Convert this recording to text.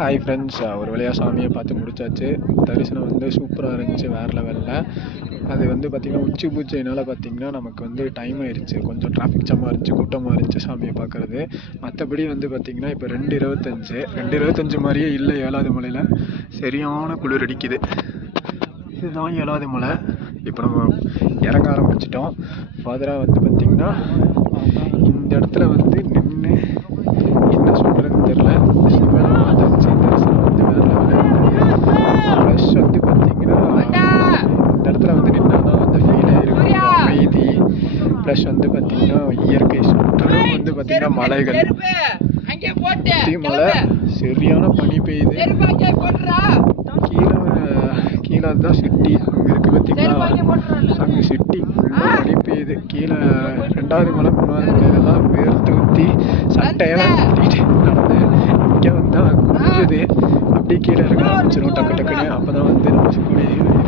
Hi friends, ஒரு வழியாக சாமியை பார்த்து முடிச்சாச்சு. தரிசனம் வந்து சூப்பராக இருந்துச்சு, வேறு லெவலில். அது வந்து பார்த்திங்கன்னா உச்சி பூஜையினால் பார்த்திங்கன்னா நமக்கு வந்து டைம் ஆயிடுச்சு, கொஞ்சம் டிராஃபிக் ஜாமாக இருந்துச்சு, கூட்டமாக இருந்துச்சு சாமியை பார்க்குறது. மற்றபடி வந்து பார்த்திங்கன்னா இப்போ 2:25 மாதிரியே இல்லை. 7வது மலையில் சரியான குளிர் அடிக்குது. இதுதான் 7வது மலை. இப்போ நம்ம இறங்க ஆரம்பிச்சிட்டோம். ஃபாதராக வந்து பார்த்திங்கன்னா இந்த இடத்துல வந்து நின்று என்ன சொல்கிறதுன்னு தெரில. சிவனை பார்த்தாச்சு, தரிசனம் வந்து வேறு லெவலில். ப்ளஸ் வந்து பார்த்திங்கன்னா இந்த இடத்துல வந்து நின்னா தான் அந்த ஃபீலே இருக்கும், அமைதி. ப்ளஸ் வந்து பார்த்திங்கன்னா இயற்கை சுற்றுலும் வந்து பார்த்திங்கன்னா மலைகள், மலை சரியான பனி பெய்யுது. கீழே தான் சிட்டி அங்கே இருக்குது பார்த்திங்கன்னா, அங்கே சிட்டி ஃபுல்லாக பனி பெய்யுது. கீழே 2வது மலை 3வது மலையிலலாம் வேர்த்து ஊற்றி சட்டையெல்லாம் கட்டிட்டு நடந்தேன். இங்கே வந்தால் குடிச்சது அப்படியே கீழே இருக்க ஆரம்பிச்சிடும் டக்கு டக்குன்னு. அப்போ தான் வந்து நம்ம